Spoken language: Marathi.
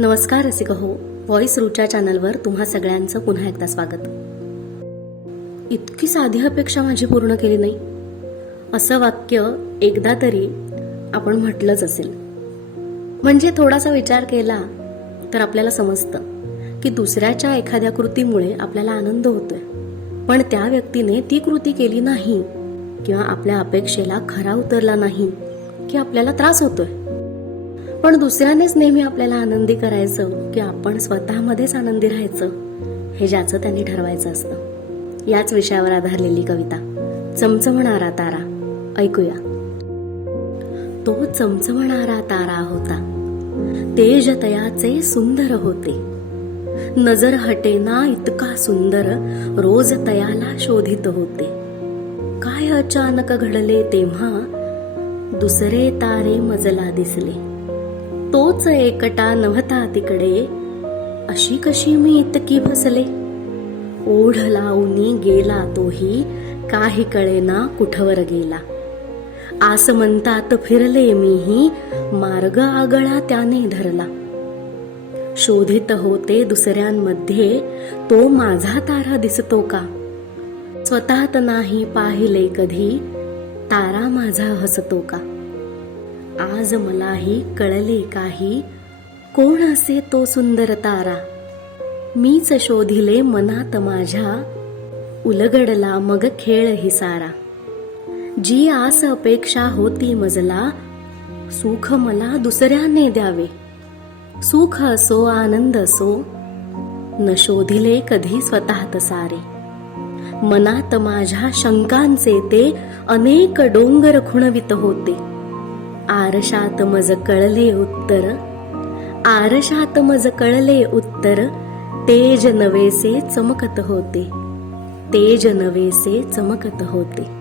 नमस्कार रसिक हो व्हॉइस रूच्या चॅनलवर तुम्हा सगळ्यांचं पुन्हा एकदा स्वागत. इतकी साधी अपेक्षा माझी पूर्ण केली नाही. असं वाक्य एकदा तरी आपण म्हटलंच असेल. म्हणजे थोडासा विचार केला तर आपल्याला समजतं की दुसऱ्याच्या एखाद्या कृतीमुळे आपल्याला आनंद होतोय. पण त्या व्यक्तीने ती कृती केली नाही किंवा आपल्या अपेक्षेला खरा उतरला नाही की आपल्याला त्रास होतोय. पण दुसऱ्यानेच नेहमी आपल्याला आनंदी करायचं की आपण स्वतःमध्येच आनंदी राहायचं हे ज्याचं त्यांनी ठरवायचं असतं. याच विषयावर आधारलेली कविता चमचमणारा तारा. ऐकूया. तो चमचमणारा तारा होता. तेज तयाचे सुंदर होते. नजर हटेना इतका सुंदर रोज तयाला शोधित होते. काय अचानक घडले तेव्हा दुसरे तारे मजला दिसले. तोच एकटा नव्हता तिकडे. अशी कशी मी इतकी फसले? ओढ लावून गेला तोही काही कळेना कुठवर गेला. आस म्हणतात फिरले मीही मार्ग आगळा त्याने धरला. शोधित होते दुसऱ्यांमध्ये तो माझा तारा दिसतो का? स्वतःत नाही पाहिले कधी तारा माझा हसतो का? आज मलाही कळले काही. कोण असे तो सुंदर तारा? मीच शोधिले मनात माझ्या. उलगडला मग खेळ ही सारा जी आस अपेक्षा होती मजला सुख मला दुसऱ्याने द्यावे. सुख असो आनंद असो न शोधिले कधी स्वतःत सारे. मनात माझ्या शंकांचे ते अनेक डोंगर खुणवित होते. आरशात मज कळले उत्तर. आरशात मज कळले उत्तर. तेज नवेसे चमकत होते. तेज नवेसे चमकत होते.